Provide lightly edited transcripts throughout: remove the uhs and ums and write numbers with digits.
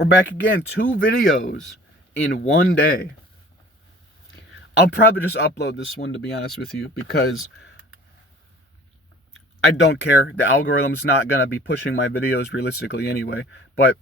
We're back again. 2 videos in one day. I'll probably just upload this one, to be honest with you, because I don't care. The algorithm's not going to be pushing my videos realistically anyway. But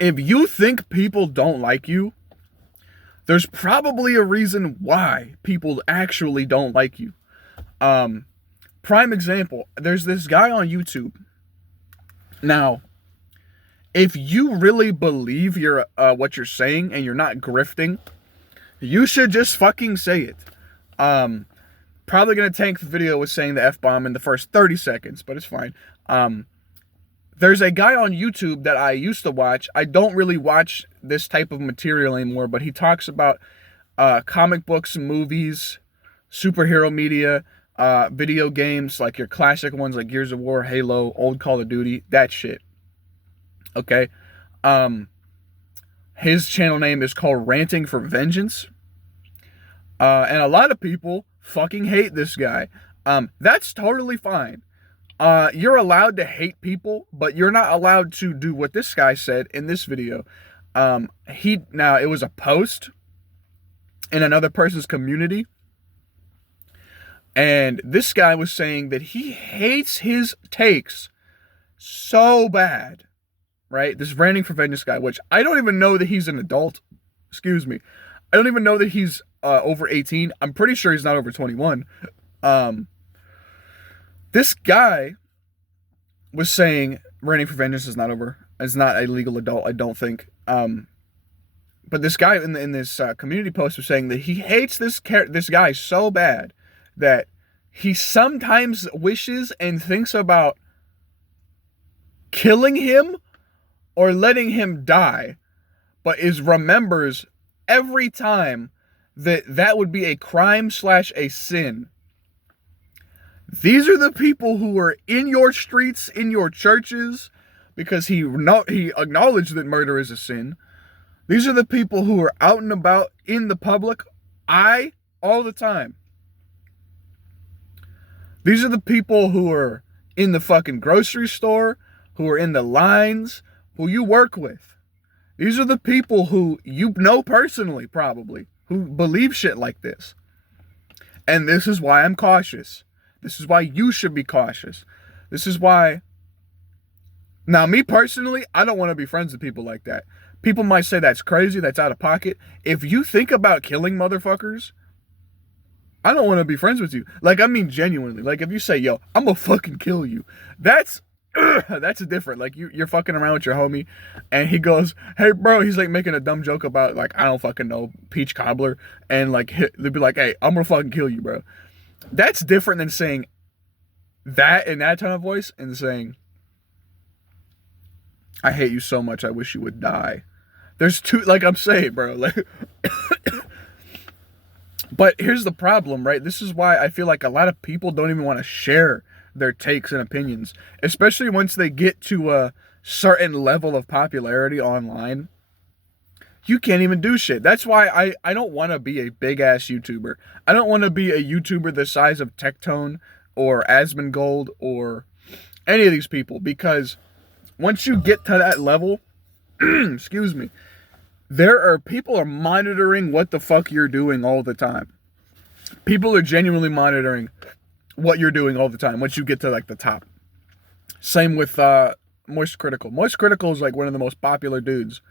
if you think people don't like you, there's probably a reason why people actually don't like you. Prime example, there's this guy on YouTube. Now, if you really believe what you're saying and you're not grifting, you should just fucking say it. Probably gonna tank the video with saying the F-bomb in the first 30 seconds, but it's fine. There's a guy on YouTube that I used to watch. I don't really watch this type of material anymore, but he talks about comic books, movies, superhero media, video games, like your classic ones like Gears of War, Halo, old Call of Duty, that shit. Okay? His channel name is called Ranting for Vengeance. And a lot of people fucking hate this guy. That's totally fine. You're allowed to hate people, but you're not allowed to do what this guy said in this video. Now, it was a post in another person's community, and this guy was saying that he hates his takes so bad, right? This Ranting for Vengeance guy, which I don't even know that he's an adult. Excuse me. I don't even know that he's over 18. I'm pretty sure he's not over 21. This guy was saying Ranting for Vengeance is not a legal adult, I don't think. But this guy in this community post was saying that he hates this guy so bad that he sometimes wishes and thinks about killing him or letting him die, but remembers every time that would be a crime / a sin. These are the people who are in your streets, in your churches, because he acknowledged that murder is a sin. These are the people who are out and about in the public eye all the time. These are the people who are in the fucking grocery store, who are in the lines, who you work with. These are the people who you know personally, probably, who believe shit like this. And this is why I'm cautious. This is why you should be cautious. This is why... Now, me personally, I don't want to be friends with people like that. People might say that's crazy, that's out of pocket. If you think about killing motherfuckers, I don't want to be friends with you. Like, I mean genuinely. Like, if you say, yo, I'm gonna fucking kill you, that's different. Like, you're fucking around with your homie, and he goes, hey, bro, he's, like, making a dumb joke about, like, I don't fucking know, peach cobbler, and, like, they'd be like, hey, I'm gonna fucking kill you, bro. That's different than saying that in that tone of voice and saying, I hate you so much, I wish you would die. There's two, like I'm saying, bro, like... But here's the problem, right? This is why I feel like a lot of people don't even want to share their takes and opinions, especially once they get to a certain level of popularity online. You can't even do shit. That's why I don't want to be a big-ass YouTuber. I don't want to be a YouTuber the size of Tectone or Asmongold or any of these people, because once you get to that level, excuse me, people are monitoring what the fuck you're doing all the time. People are genuinely monitoring what you're doing all the time once you get to, like, the top. Same with Moist Critical. Moist Critical is, like, one of the most popular dudes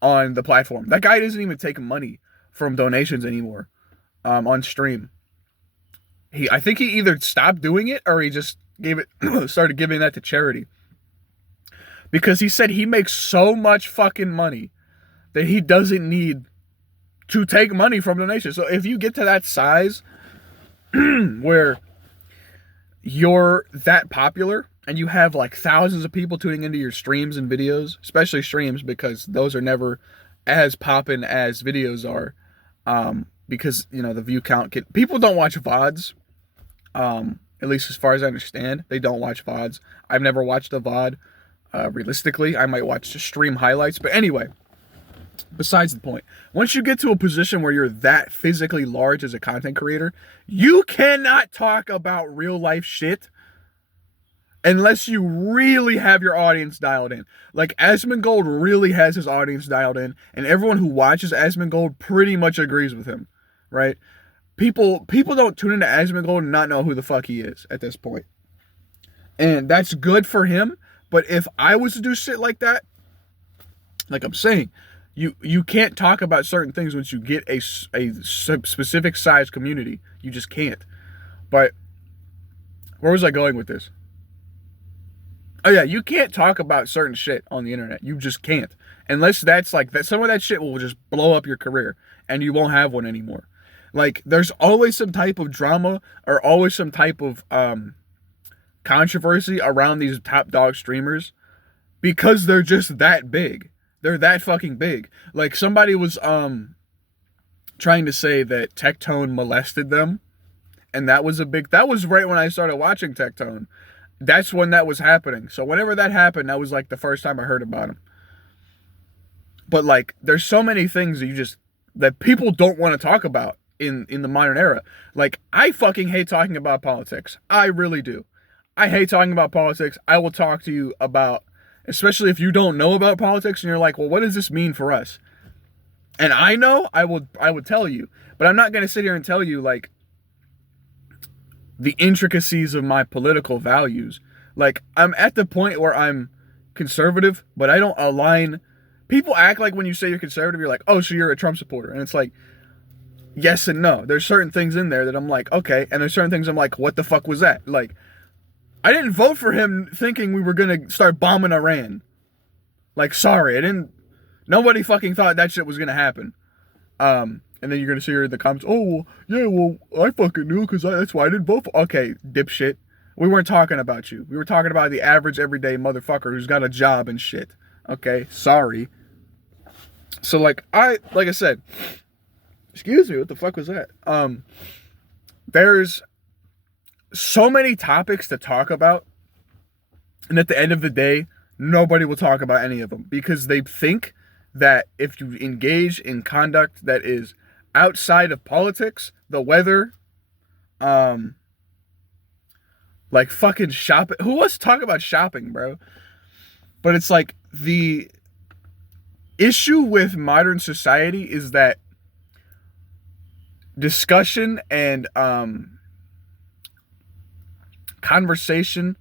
on the platform. That guy doesn't even take money from donations anymore on stream. I think he either stopped doing it or he just started giving that to charity. Because he said he makes so much fucking money that he doesn't need to take money from donations. So if you get to that size where you're that popular and you have, like, thousands of people tuning into your streams and videos, especially streams, because those are never as poppin' as videos are, because, you know, the view count people don't watch VODs, at least as far as I understand. They don't watch VODs. I've never watched a VOD. Realistically, I might watch stream highlights, but anyway, besides the point. Once you get to a position where you're that physically large as a content creator, you cannot talk about real life shit Unless you really have your audience dialed in. Like Asmongold really has his audience dialed in, and everyone who watches Asmongold pretty much agrees with him, right? People don't tune into Asmongold and not know who the fuck he is at this point. And that's good for him, but if I was to do shit like that, like I'm saying, you can't talk about certain things once you get a specific size community. You just can't. But where was I going with this? Oh yeah, you can't talk about certain shit on the internet. You just can't. Unless that's like that, some of that shit will just blow up your career and you won't have one anymore. Like there's always some type of drama or always some type of controversy around these top dog streamers because they're just that big. They're that fucking big. Like somebody was trying to say that Tectone molested them, and that was right when I started watching Tectone. That's when that was happening. So whenever that happened, that was like the first time I heard about him. But like there's so many things that people don't want to talk about in the modern era. Like I fucking hate talking about politics. I really do. I hate talking about politics. I will talk to you about, especially if you don't know about politics and you're like, well, what does this mean for us? And I know, I would tell you, but I'm not going to sit here and tell you like the intricacies of my political values. Like I'm at the point where I'm conservative, but I don't align. People act like when you say you're conservative, you're like, oh, so you're a Trump supporter. And it's like, yes and no. There's certain things in there that I'm like, okay. And there's certain things I'm like, what the fuck was that? Like, I didn't vote for him thinking we were going to start bombing Iran. Like, sorry, nobody fucking thought that shit was going to happen. And then you're going to see her in the comments, oh, well, yeah, well, I fucking knew because that's why I didn't vote for. Okay, dipshit. We weren't talking about you. We were talking about the average everyday motherfucker who's got a job and shit. Okay, sorry. So, like I said, excuse me, what the fuck was that? There's so many topics to talk about, and at the end of the day, nobody will talk about any of them because they think that if you engage in conduct that is outside of politics, the weather, like fucking shopping. Who wants to talk about shopping, bro? But it's like the issue with modern society is that discussion and conversation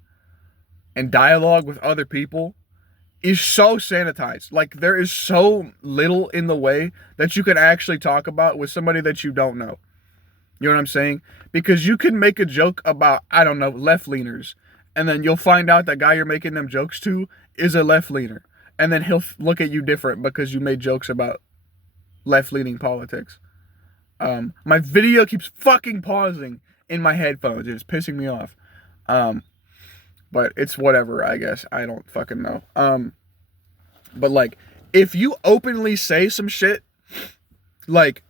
and dialogue with other people is so sanitized. Like there is so little in the way that you can actually talk about with somebody that you don't know. You know what I'm saying? Because you can make a joke about, I don't know, left-leaners, and then you'll find out that guy you're making them jokes to is a left-leaner. And then he'll look at you different because you made jokes about left-leaning politics. My video keeps fucking pausing in my headphones. It's pissing me off. But it's whatever, I guess. I don't fucking know. But like, if you openly say some shit, like,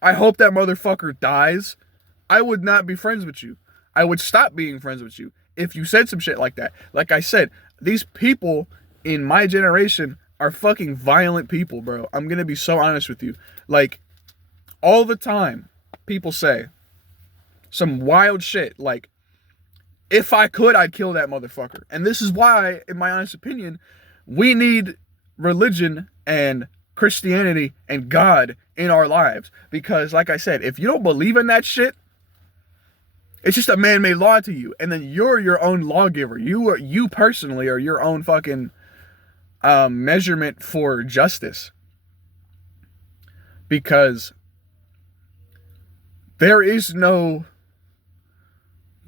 I hope that motherfucker dies, I would not be friends with you. I would stop being friends with you if you said some shit like that. Like I said, these people in my generation are fucking violent people, bro. I'm gonna be so honest with you. Like, all the time, people say some wild shit, like, if I could, I'd kill that motherfucker. And this is why, in my honest opinion, we need religion and Christianity and God in our lives. Because, like I said, if you don't believe in that shit, it's just a man-made law to you. And then you're your own lawgiver. You personally are your own fucking measurement for justice. Because there is no...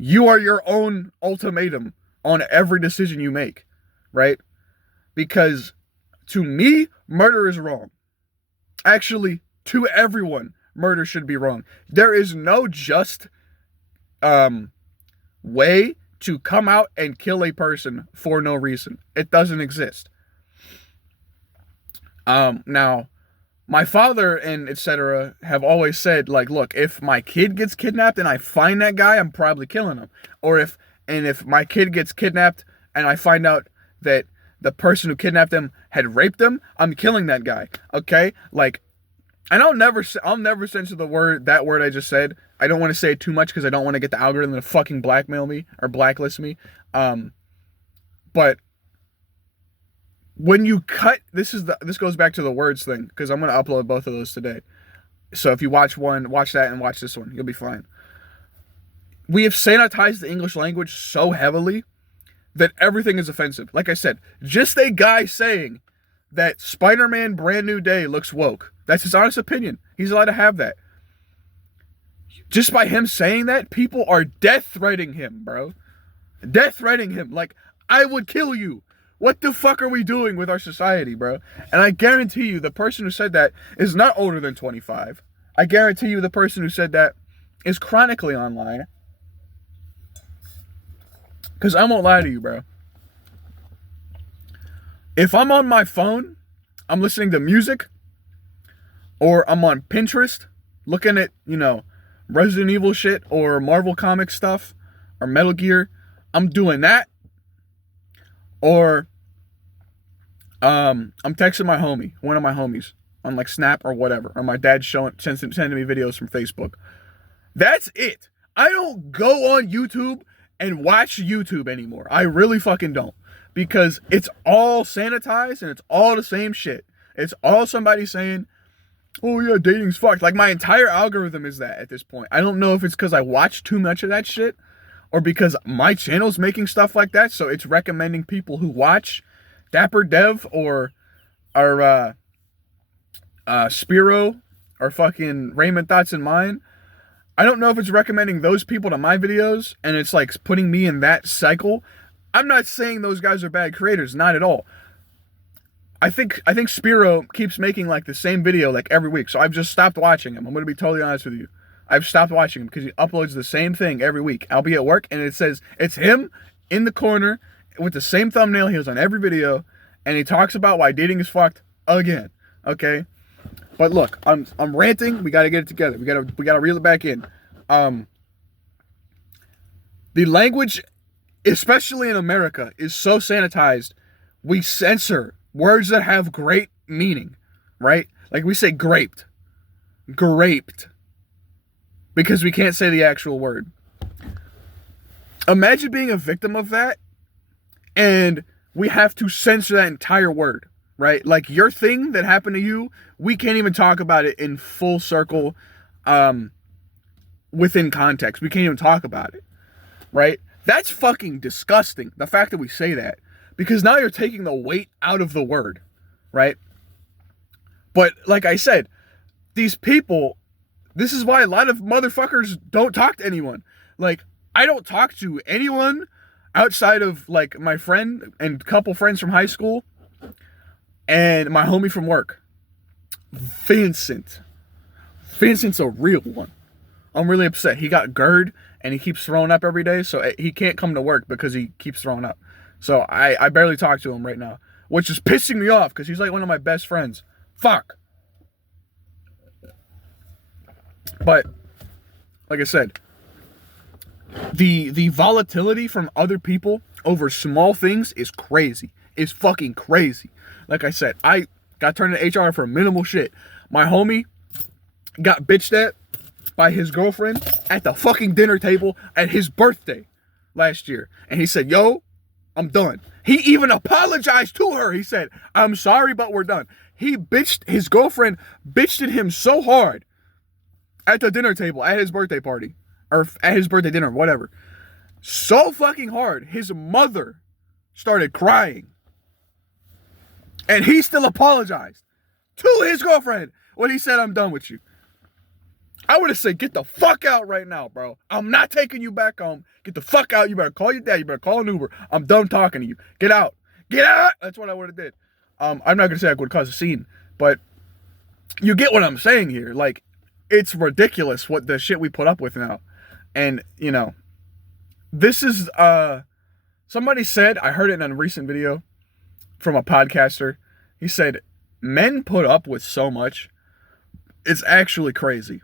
You are your own ultimatum on every decision you make, right? Because to me, murder is wrong. Actually, to everyone, murder should be wrong. There is no just way to come out and kill a person for no reason. It doesn't exist. Now, my father and etc. have always said, like, look, if my kid gets kidnapped and I find that guy, I'm probably killing him. Or if my kid gets kidnapped and I find out that the person who kidnapped him had raped him, I'm killing that guy. Okay? Like, and I'll never censor that word I just said. I don't want to say it too much because I don't want to get the algorithm to fucking blackmail me or blacklist me. But when you cut, this goes back to the words thing, because I'm gonna upload both of those today. So if you watch one, watch that and watch this one. You'll be fine. We have sanitized the English language so heavily that everything is offensive. Like I said, just a guy saying that Spider-Man Brand New Day looks woke. That's his honest opinion. He's allowed to have that. Just by him saying that, people are death threatening him, bro. Death threatening him. Like, I would kill you. What the fuck are we doing with our society, bro? And I guarantee you the person who said that is not older than 25. I guarantee you the person who said that is chronically online. Because I won't lie to you, bro. If I'm on my phone, I'm listening to music, or I'm on Pinterest looking at, Resident Evil shit or Marvel comic stuff or Metal Gear, I'm doing that. Or I'm texting my homie, one of my homies, on like Snap or whatever, or my dad sending me videos from Facebook. That's it. I don't go on YouTube and watch YouTube anymore. I really fucking don't. Because it's all sanitized and it's all the same shit. It's all somebody saying, oh yeah, dating's fucked. Like, my entire algorithm is that at this point. I don't know if it's because I watch too much of that shit or because my channel's making stuff like that, so it's recommending people who watch Dapper Dev or Spiro or fucking Raymond Thoughts in Mine. I don't know if it's recommending those people to my videos and it's like putting me in that cycle. I'm not saying those guys are bad creators, not at all. I think Spiro keeps making like the same video like every week, so I've just stopped watching him. I'm going to be totally honest with you. I've stopped watching him because he uploads the same thing every week. I'll be at work and it says it's him in the corner with the same thumbnail he has on every video, and he talks about why dating is fucked again. Okay? But look, I'm ranting. We got to get it together. We got to reel it back in. The language, especially in America, is so sanitized. We censor words that have great meaning, right? Like we say graped, because we can't say the actual word. Imagine being a victim of that, and we have to censor that entire word, right? Like your thing that happened to you, we can't even talk about it in full circle, within context. We can't even talk about it, right? That's fucking disgusting, the fact that we say that. Because now you're taking the weight out of the word, right? But like I said, these people, this is why a lot of motherfuckers don't talk to anyone. Like, I don't talk to anyone outside of like my friend and couple friends from high school and my homie from work. Vincent's a real one. I'm really upset. He got GERD and he keeps throwing up every day, so he can't come to work because he keeps throwing up. So I barely talk to him right now, which is pissing me off because he's like one of my best friends. Fuck. But like I said, the volatility from other people over small things is crazy. It's fucking crazy. Like I said, I got turned to HR for minimal shit. My homie got bitched at by his girlfriend at the fucking dinner table at his birthday last year. And he said, yo, I'm done. He even apologized to her. He said, I'm sorry, but we're done. His girlfriend bitched at him so hard at the dinner table, at his birthday party, or at his birthday dinner, whatever. So fucking hard, his mother started crying. And he still apologized to his girlfriend when he said, I'm done with you. I would have said, get the fuck out right now, bro. I'm not taking you back home. Get the fuck out. You better call your dad. You better call an Uber. I'm done talking to you. Get out. Get out. That's what I would have did. I'm not going to say I would cause a scene, but you get what I'm saying here. Like, it's ridiculous what the shit we put up with now. And, this is, somebody said, I heard it in a recent video from a podcaster. He said, men put up with so much. It's actually crazy.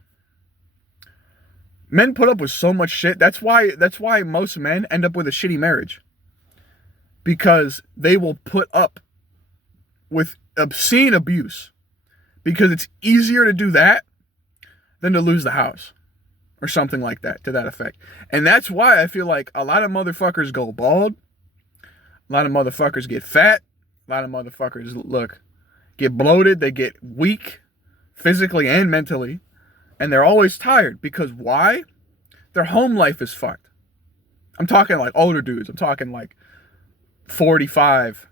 Men put up with so much shit. That's why most men end up with a shitty marriage. Because they will put up with obscene abuse. Because it's easier to do that than to lose the house. Or something like that, to that effect. And that's why I feel like a lot of motherfuckers go bald. A lot of motherfuckers get fat. A lot of motherfuckers get bloated. They get weak physically and mentally. And they're always tired because why? Their home life is fucked. I'm talking like older dudes. I'm talking like 45,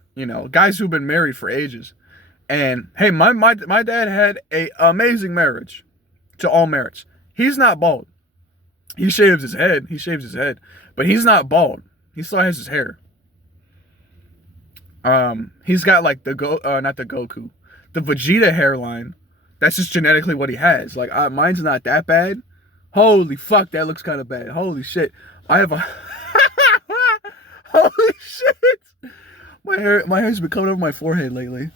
guys who've been married for ages. And hey, my dad had a amazing marriage to all merits. He's not bald. He shaves his head. But he's not bald. He still has his hair. He's got like not the Goku, the Vegeta hairline. That's just genetically what he has. Like, mine's not that bad. Holy fuck, that looks kind of bad. Holy shit. I have a... Holy shit. My hair's been coming over my forehead lately.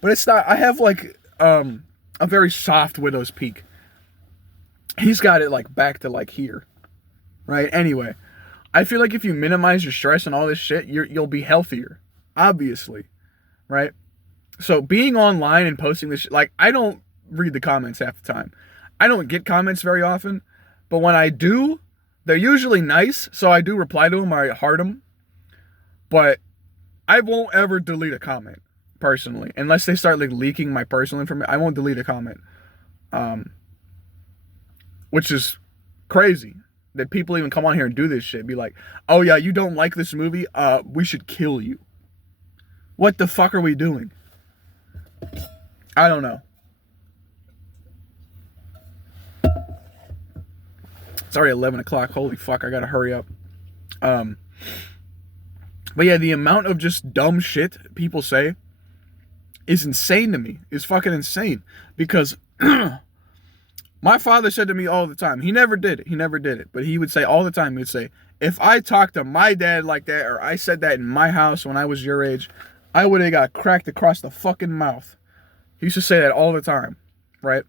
But it's not... I have, like, a very soft widow's peak. He's got it, like, back to, like, here. Right? Anyway. I feel like if you minimize your stress and all this shit, you'll be healthier. Obviously. Right? So, being online and posting this shit... Like, I don't read the comments half the time. I don't get comments very often, but when I do, they're usually nice, so I do reply to them or I heart them, but I won't ever delete a comment, personally, unless they start like leaking my personal information. I won't delete a comment, which is crazy that people even come on here and do this shit, be like, oh yeah, you don't like this movie, we should kill you. What the fuck are we doing? I don't know. It's already 11 o'clock. Holy fuck, I gotta hurry up. But yeah, the amount of just dumb shit people say is insane to me. It's fucking insane. Because my father said to me all the time, he never did it. But he would say all the time, he would say, if I talked to my dad like that, or I said that in my house when I was your age, I would have got cracked across the fucking mouth. He used to say that all the time, right?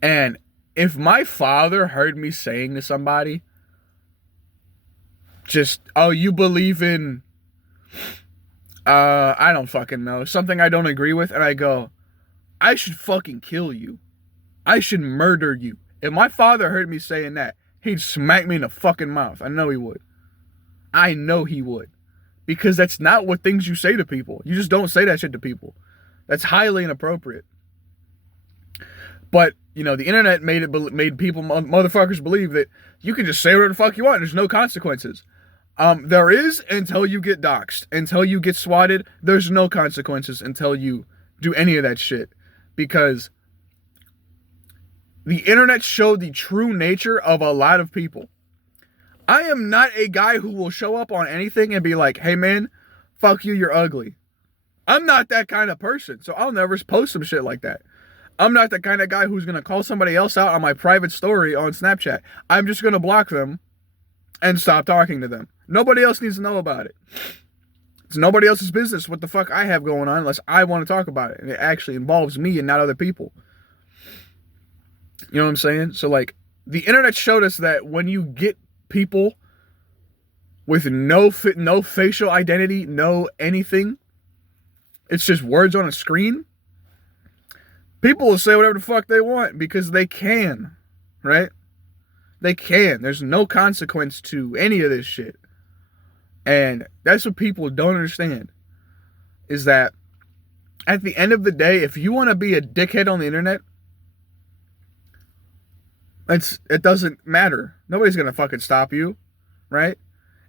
And if my father heard me saying to somebody, just, oh, you believe in, I don't fucking know, something I don't agree with, and I go, I should fucking kill you. I should murder you. If my father heard me saying that, he'd smack me in the fucking mouth. I know he would. I know he would. Because that's not what things you say to people. You just don't say that shit to people. That's highly inappropriate. But, the internet made people, motherfuckers, believe that you can just say whatever the fuck you want. There's no consequences. There is until you get doxxed. Until you get swatted, there's no consequences until you do any of that shit. Because the internet showed the true nature of a lot of people. I am not a guy who will show up on anything and be like, hey man, fuck you, you're ugly. I'm not that kind of person, so I'll never post some shit like that. I'm not the kind of guy who's going to call somebody else out on my private story on Snapchat. I'm just going to block them and stop talking to them. Nobody else needs to know about it. It's nobody else's business what the fuck I have going on unless I want to talk about it. And it actually involves me and not other people. You know what I'm saying? So, like, the internet showed us that when you get people with no facial identity, no anything, it's just words on a screen, people will say whatever the fuck they want because they can, right? They can. There's no consequence to any of this shit. And that's what people don't understand, is that at the end of the day, if you want to be a dickhead on the internet, it doesn't matter. Nobody's going to fucking stop you, right?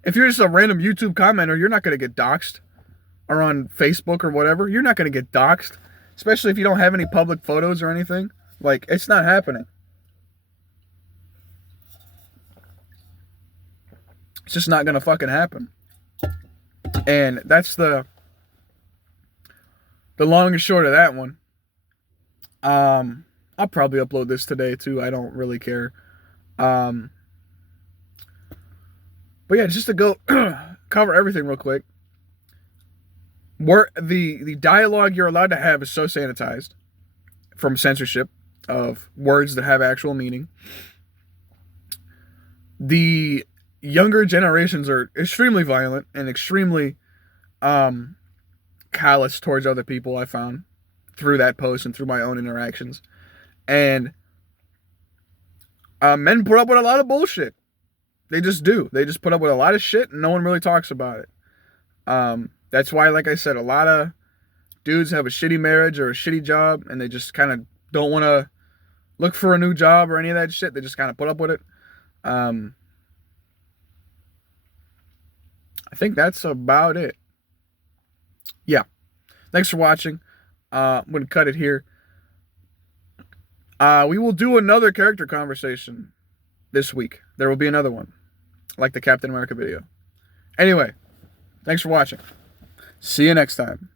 If you're just a random YouTube commenter, you're not going to get doxxed. Or on Facebook or whatever, you're not going to get doxxed. Especially if you don't have any public photos or anything. Like, it's not happening. It's just not going to fucking happen. And that's the long and short of that one. I'll probably upload this today too. I don't really care. But yeah, just to go cover everything real quick. The dialogue you're allowed to have is so sanitized from censorship of words that have actual meaning. The younger generations are extremely violent and extremely callous towards other people, I found, through that post and through my own interactions. And men put up with a lot of bullshit. They just do. They just put up with a lot of shit and no one really talks about it. That's why, like I said, a lot of dudes have a shitty marriage or a shitty job, and they just kind of don't want to look for a new job or any of that shit. They just kind of put up with it. Um, I think that's about it. Yeah. Thanks for watching. I'm going to cut it here. We will do another character conversation this week. There will be another one, like the Captain America video. Anyway, thanks for watching. See you next time.